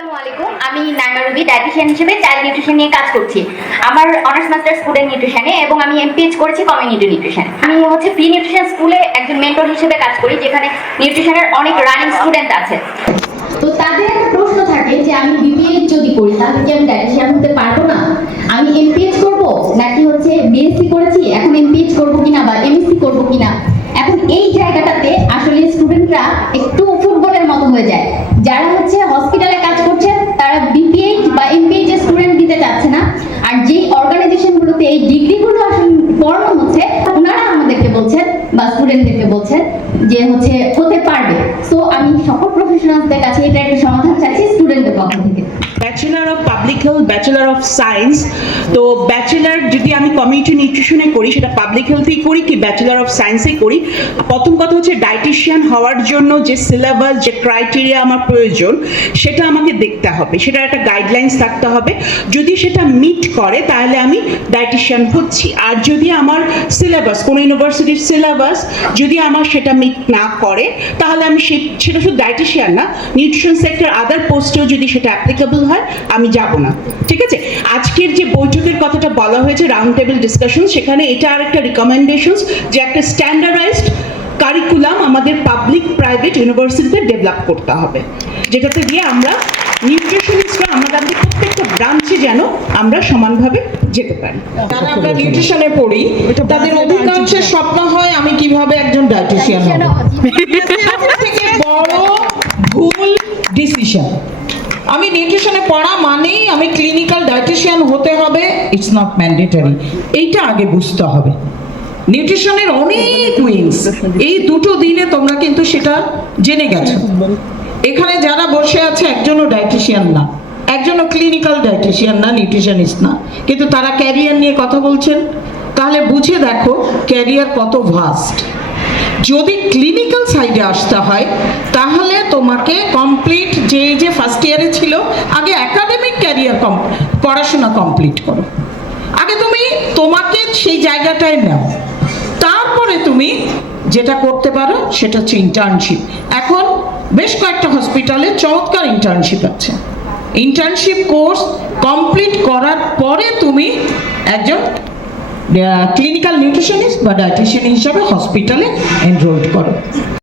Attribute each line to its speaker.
Speaker 1: আসসালামু আমি রুবি ডায়েটিশিয়ান হিসেবে চাইল্ড নিউট্রিশন নিয়ে কাজ করছি। আমার অনার্স মাস্টার স্টুডেন্ট নিউট্রিশনে এবং আমি এমপিএইচ করেছি কমিউনিটি নিউট্রিশন আমি হচ্ছে নিউট্রিশন স্কুলে একজন মেন্টর হিসেবে কাজ করি, যেখানে নিউট্রিশনের অনেক রানিং স্টুডেন্ট আছে।
Speaker 2: তো তাদের প্রশ্ন থাকে যে, আমি যদি করি, তাহলে কি আমি ডায়েটিশিয়ান হতে পারব না? আমি এমপিএইচ করব, নাকি হচ্ছে বিএসসি করেছি, এখন এমপিএইচ করব কিনা বা এমএসসি করব কিনা? এখন এই জায়গাটাতে আসলে স্টুডেন্টরা একটু ফুটবলের মতো হয়ে যায়। যারা হচ্ছে হসপিটালে বা স্টুডেন্টদেরকে বলছেন যে হচ্ছে হতে পারবে। সো আমি সকল প্রফেশনালদের কাছে এটা একটা সমাধান চাইছি স্টুডেন্টদের পক্ষ থেকে।
Speaker 3: Bachelor of public health bachelor of science তো ব্যাচেলার যদি আমি কমিউনিটি নিউট্রিশনে করি, সেটা পাবলিক হেলথেই করি কি ব্যাচেলার অফ সায়েন্সেই করি? প্রথম কথা হচ্ছে ডায়েটিশিয়ান হওয়ার জন্য যে সিলেবাস যে ক্রাইটেরিয়া আমার প্রয়োজন, সেটা আমাকে দেখতে হবে। সেটার একটা গাইডলাইন্স থাকতে হবে। যদি সেটা মিট করে, তাহলে আমি ডায়েটিশিয়ান হচ্ছি। আর যদি আমার সিলেবাস কোনো ইউনিভার্সিটির সিলেবাস যদি আমার সেটা মিট না করে, তাহলে আমি সেটা শুধু ডায়েটিশিয়ান না নিউট্রিশন সেক্টর আদার পোস্টেও যদি সেটা অ্যাপ্লিকেবল হয় আমি যাব না। ঠিক আছে? আজকের যে বৈঠকের কথাটা বলা হয়েছে রাউন্ড টেবিল ডিসকাশন সেখানে এটা আর একটা রিকমেন্ডেশনস যে একটা স্ট্যান্ডার্ডাইজড কারিকুলাম আমাদের পাবলিক প্রাইভেট ইউনিভার্সিটিতে ডেভেলপ করতে হবে। যেটাতে গিয়ে আমরা নিউট্রিশনিস্টরা আমরা আমাদের প্রত্যেকটা ব্রাঞ্চে যেন আমরা সমানভাবে যেতে পারি।
Speaker 4: যারা আমরা নিউট্রিশনে পড়ি তাদের অধিকাংশের স্বপ্ন হয় আমি কীভাবে একজন ডায়েটিশিয়ান হব। বড় ভুল ডিসিশন আমি নিউট্রিশনে পড়া মানেই আমি ক্লিনিক্যাল ডায়েটিশিয়ান হতে হবে। ইটস নট ম্যান্ডেটরি এইটা আগে বুঝতে হবে। নিউট্রিশনের অনেক উইংস এই দুটো দিনে তোমরা কিন্তু সেটা জেনে গেছো। এখানে যারা বসে আছে, একজনও ডায়েটিশিয়ান না। একজনও ক্লিনিক্যাল ডায়েটিশিয়ান না নিউট্রিশনিস্ট না। কিন্তু তারা ক্যারিয়ার নিয়ে কথা বলছেন। তাহলে বুঝে দেখো ক্যারিয়ার কত ভাস্ট যদি ক্লিনিক্যাল সাইডে আসতে হয়, তাহলে তোমাকে কমপ্লিট যে যে ফার্স্ট ইয়ারে ছিল আগে একাডেমিক ক্যারিয়ার কম পড়াশোনা কমপ্লিট করো। আগে তুমি তোমাকে সেই জায়গাটায় নাও। তারপরে তুমি যেটা করতে পারো সেটা হচ্ছে ইন্টার্নশিপ এখন বেশ কয়েকটা হসপিটালে চমৎকার ইন্টার্নশিপ আছে। ইন্টার্নশিপ কোর্স কমপ্লিট করার পরে তুমি একজন ক্লিনিক্যাল নিউট্রিশনিস্ট বা ডায়েটিশিয়ান হিসাবে হসপিটালে এনরোল করো।